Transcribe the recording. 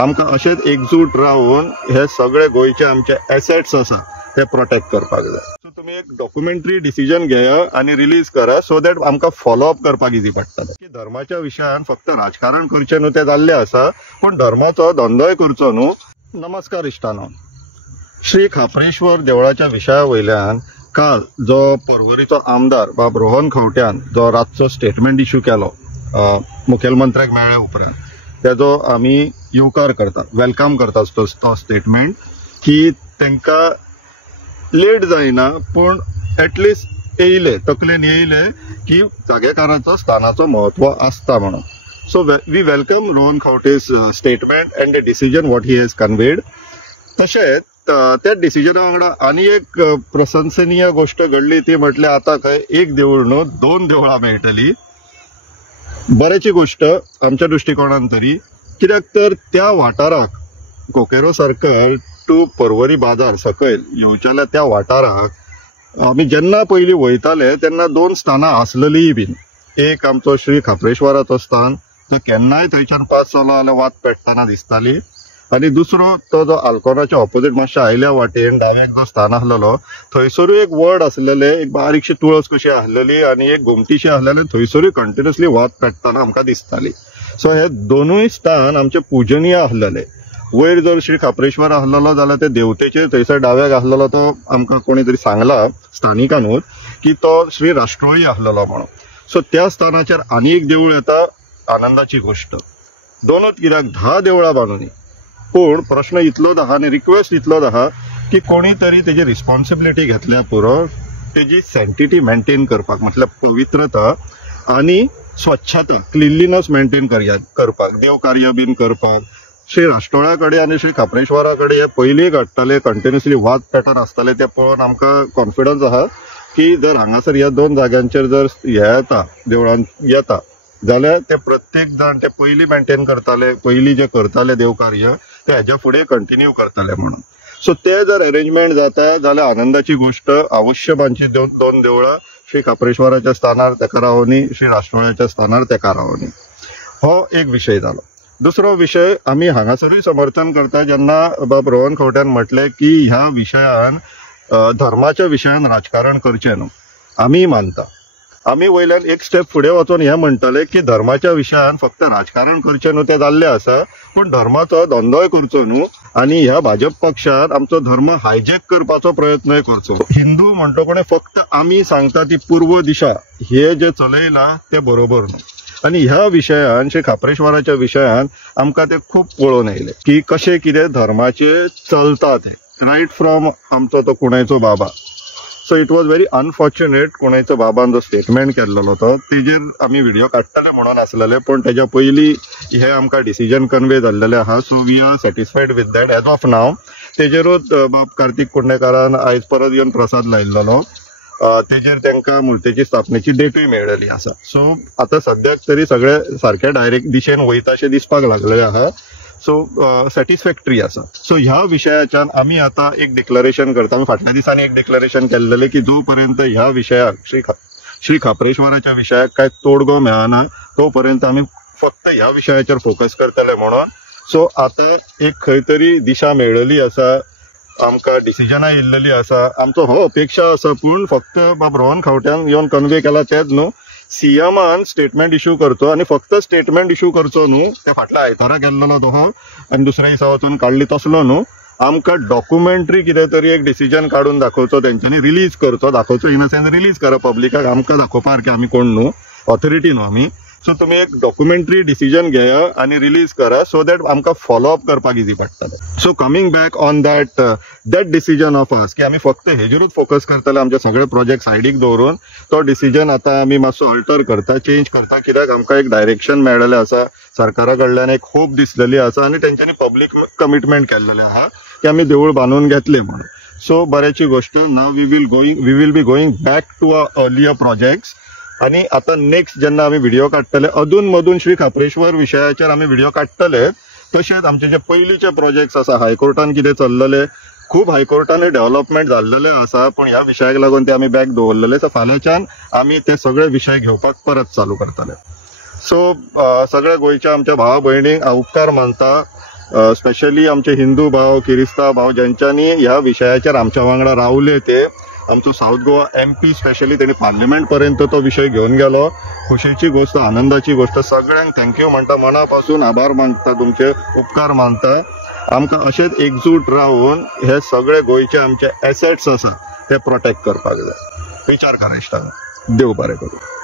आमकां अशेंच एकजूट रावन हे सगळे गोंयचे आमचे एसेट्स आसा ते प्रोटेक्ट करपाक जाय. सो तुम्ही एक डॉक्युमेंटरी डिसिजन घेया आणि रिलीज करा सो दॅट आमकां फॉलोअप करपाक इजी पडटलें. की धर्माच्या विशयान फक्त राजकारण करचें न्हू तें जाल्लें आसा, पण धर्माचो धंदोय करचो न्हू. नमस्कार इश्टानो. श्री खापरेश्वर देवळाच्या विशया वयल्यान काल जो पर्वरीचो आमदार बाब रोहन खंवट्यान जो रातचो स्टेटमेंट इश्यू केलो मुखेलमंत्र्याक मेळ्ळे उपरांत, तेजो आमी येवकार करता, वेलकम करता तो स्टेटमेंट की तांकां लेट जायना पण एटलिस्ट येयले, तकलेन येयले की जागेकाराचो स्थानाचो महत्व आसता म्हणून. So we welcome Rohan Khaunte's statement and the decision what he has conveyed. तशेंच त्या डिसिजना वांगडा आनी एक प्रशंसनीय गोष्ट घडली ती म्हटल्यार आतां खंय एक देवूळ न्हू 2 देवळां मेळटली. बऱ्याची गोष्ट आमच्या दृश्टिकोनान तरी, कित्याक तर त्या वाठाराक कोकेरो सर्कल टू पर्वरी बाजार सकयल येवच्याल्या त्या वाठाराक आमी जेन्ना पयलीं वयताले तेन्ना 2 स्थानां आसलेलीय बीन. एक आमचो श्री खापरेश्वराचो स्थान, तो केन्नाय थंयच्यान पास जालो जाल्यार वाट पेट्टना दिसताली. आनी दुसरो तो जो आल्कोनाच्या ऑपोजीट मातशा आयल्या वाटेन डाव्याक जो स्थान आसलेलो थंयसरूय एक वड आसलेले, एक बारीकशी तुळस कशी आसलेली आनी एक घुमटीशी आसलेले, थंयसरूय कंटिन्युअसली वात पेट्टना आमकां दिसताली. सो हे दोनूय स्थान आमचे पूजनीय आसलेले. वयर जर श्री खापरेश्वर आसलेलो जाल्यार ते देवतेचेर थंयसर डाव्याक आसलेलो तो आमकां कोणी तरी सांगला स्थानिकांनूच की तो श्री राष्ट्रोळी आसलेलो म्हणून. सो त्या स्थानाचेर आनी एक देवूळ येता, आनंदाची गोष्ट. दोनूच कित्याक 10 देवळां बांदुनी, पूण प्रश्न इतलोच आहा आनी रिक्वेस्ट इतलोच आहा की कोणी तरी तेजी रिस्पॉन्सिबिलिटी घेतल्या पुरो तेजी सँटिटी मेंटेन करपाक, म्हटल्यार पवित्रता आनी स्वच्छता, क्लिनलीनस मेंटेन करपाक, देव कार्य बीन करपाक. श्री राष्ट्रोळ्या कडेन आनी श्री खापरेश्वरा कडेन हे पयलीं घडटाले, कंटिन्युअसली वाद पॅटर्न आसताले, ते पळोवन आमकां कॉन्फिडन्स आहा की जर हांगासर ह्या 2 जाग्यांचेर जर हे येता, देवळान येता जाल्यार ते प्रत्येक जाण ते पयलीं मेंटेन करताले, पयलीं जे करताले देव कार्य ते हेज्या फुडें कंटिन्यू करताले म्हणून. सो ते जर अरेंजमेंट जाता जाल्यार आनंदाची गोष्ट. अवश्य आमची 2 देवळां श्री खापरेश्वराच्या स्थानार तेका रावोनी, श्री राष्ट्रोळ्याच्या स्थानार तेका रावोनी. हो एक विशय जालो. दुसरो विशय आमी हांगासरूय समर्थन करता जेन्ना बाब रोहन खंवट्यान म्हटलें की ह्या विशयान धर्माच्या विशयान राजकारण करचें न्हू. आमी मानता, आमी वयल्यान एक स्टेप फुडें वचून हें म्हणटले की धर्माच्या विशयान फक्त राजकारण करचें न्हू तें जाल्लें आसा, पण धर्माचो धंदोय करचो न्हू आनी ह्या भाजप पक्षान आमचो धर्म हायजॅक करपाचो प्रयत्नय करचो. हिंदू म्हणटो कोणें फक्त आमी सांगता ती पूर्व दिशा हे जे चलयला ते बरोबर न्हू. आनी ह्या विशयान श्री खापरेश्वराच्या विशयान आमकां ते खूब पळोवन येयले की कशें कितें धर्माचे चलता तें, रायट फ्रॉम आमचो तो कुणेचो बाबा. So it was very unfortunate कुणेचो बाबान जो स्टेटमेंट केल्लो तो तेजेर आमी व्हिडिओ काडटले म्हणून आसलेले, पण तेज्या पयलीं हे आमकां डिसिजन कन्वे जाल्लेलें आहा. So we are satisfied with that as of now. तेजेरूच बाब कार्तिक कुंडेकारान आयज परत येवन प्रसाद लायिल्लो, तेजेर तांकां मुर्तेची स्थापनेची डेटूय मेळिल्ली आसा. सो आतां सद्याक तरी सगळे सारक्या डायरेक्ट दिशेन वयता अशें दिसपाक लागलेलें आहा. सो सॅटिस्फॅक्टरी आसा. सो ह्या विशयाच्यान आमी आतां एक डिक्लरेशन करता. आमी फाटल्या दिसांनी एक डिक्लरेशन केल्लेलें की जो पर्यंत ह्या विशयाक श्री खापरेश्वराच्या विशयाक कांय तोडगो मेळना तो पर्यंत आमी फक्त ह्या विशयाचेर फोकस करतले म्हणून. सो आतां एक खंय तरी दिशा मेळिल्ली आसा, आमकां डिसिजनां येयल्लेली आसा. आमचो हो अपेक्षा आसा, पूण फक्त बाब रोहन खंवट्यान येवन कन्वे केला तेच न्हू, सीएमान स्टेटमेंट इश्यू करचो आनी फक्त स्टेटमेंट इश्यू करचो न्हू, ते फाटल्या आयतारा गेल्लो तो आनी दुसऱ्या दिसा वचून काडली तसलो न्हू. आमकां डॉक्युमेंटरी कितें तरी एक डिसिजन काडून दाखोवचो, तेंच्यांनी रिलीज करचो, दाखोवचो इन अ सेन्स रिलीज करप पब्लिकाक, आमकां दाखोवपा सारकें आमी कोण न्हू, ऑथॉरिटी न्हू आमी. सो तुमी एक डॉक्युमेंटरी डिसिजन घेया आनी रिलीज करा सो दॅट आमकां फॉलोअप करपाक इजी पडटलें. So coming back on that decision of us की आमी फक्त हेजेरूच फोकस करतले, आमचे सगळे प्रोजेक्ट सायडीक दवरून तो डिसिजन आतां आमी मातसो अल्टर करता, चेंज करता, कित्याक आमकां एक डायरेक्शन मेळिल्लें आसा, सरकारा कडल्यान एक होप दिसलेली आसा आनी तेंच्यांनी पब्लीक कमिटमेंट केल्लेलें आहा की आमी देवूळ बांदून घेतले म्हणून. सो बऱ्याची गोष्ट. Now we will be going back to our earlier projects. आनी आतां नेक्स्ट जेन्ना आमी व्हिडिओ काडटले अधून मधून श्री खापरेश्वर विशयाचेर आमी व्हिडिओ काडटले. तशेंच आमचे जे पयलींचे प्रोजेक्ट्स आसा, हायकोर्टान कितें चल्लेले, खूब हायकोर्टान डेव्हलपमेंट जाल्लेले आसा, पण ह्या विशयाक लागून ते आमी बॅक दवरलेले. सो फाल्यांच्यान आमी ते सगळे विशय घेवपाक परत चालू करतले. सो सगळ्या गोंयच्या आमच्या भावा भयणींक हांव उपकार मानता स्पेशली आमचे हिंदू भाव किरिस्तांव भाव ज्यांच्यानी ह्या विशयाचेर आमच्या वांगडा रावले ते आमचो साऊथ गोवा MP स्पेशली त्यांनी पार्लिमेंट पर्यंत तो विषय घेऊन गेलो. खुशीची गोष्ट आनंदाची गोष्ट. सगळ्यांक थँक्यू म्हणटा मनापासून आभार मानता तुमचे उपकार मानता. आमकां अशेंच एकजूट रावून हे सगळे गोंयचे आमचे एसेट्स आसा ते प्रोटेक्ट करपाक जाय. विचार करा इश्टांनो. देव बरें करूं.